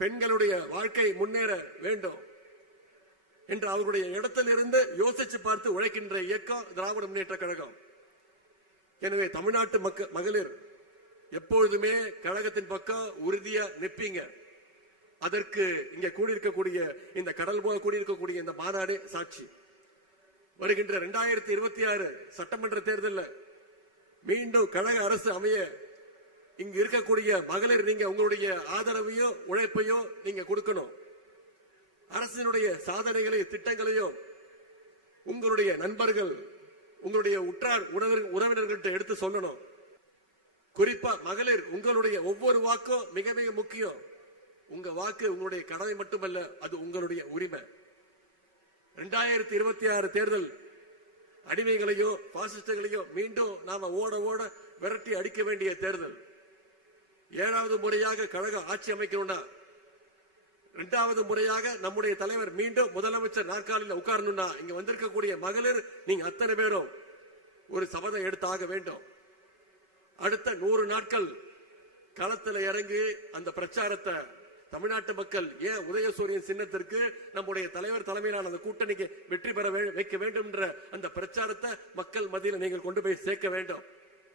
பெண்களுடைய வாழ்க்கை முன்னேற வேண்டும் என்று அவர்களுடைய இடத்திலிருந்து யோசிச்சு பார்த்து உழைக்கின்ற இயக்கம் திராவிட முன்னேற்ற கழகம். எனவே தமிழ்நாட்டு மகளிர் எப்பொழுதுமே கழகத்தின் பக்கம் உறுதியா நிற்பீங்க. அதற்கு இங்க கூடியிருக்கக்கூடிய இந்த கடல் போல கூடியிருக்கக்கூடிய இந்த மாநாடு சாட்சி. வருகின்ற 2026 சட்டமன்ற தேர்தலில் மீண்டும் கழக அரசு அமைய இங்கு இருக்கக்கூடிய மகளிர் நீங்க உங்களுடைய ஆதரவையோ உழைப்பையோ நீங்க கொடுக்கணும். அரசினுடைய சாதனைகளையும் திட்டங்களையும் உங்களுடைய நண்பர்கள் உங்களுடைய உற்றார் உறவினர்கள்ட்ட எடுத்து சொல்லணும். குறிப்பா மகளிர் உங்களுடைய ஒவ்வொரு வாக்கும் மிக மிக முக்கியம். உங்க வாக்கு உங்களுடைய கடமை மட்டுமல்ல, அது உங்களுடைய உரிமை. 2026 தேர்தல் அடிமைகளையோ பாசிஸ்டுகளையோ மீண்டும் நாம ஓட ஓட விரட்டி அடிக்க வேண்டிய தேர்தல். 7வது முறையாக கழகம் ஆட்சி அமைக்கணும்னா, 2வது முறையாக நம்முடைய தலைவர் மீண்டும் முதலமைச்சர் நாற்காலியில் உட்காரணும்னா, இங்க வந்திருக்கக்கூடிய மகளிர் நீங்க அத்தனை பேரும் ஒரு சபதம் எடுத்தாக வேண்டும். அடுத்த 100 நாட்கள் களத்தில் இறங்கி அந்த பிரச்சாரத்தை தமிழ்நாட்டு மக்கள் ஏன் உதயசூரியன் சின்னத்திற்கு நம்முடைய தலைவர் தலைமையிலான அந்த கூட்டணிக்கு வெற்றி பெற வைக்க வேண்டும் என்ற அந்த பிரச்சாரத்தை மக்கள் மத்தியில் நீங்கள் கொண்டு போய் சேர்க்க வேண்டும்.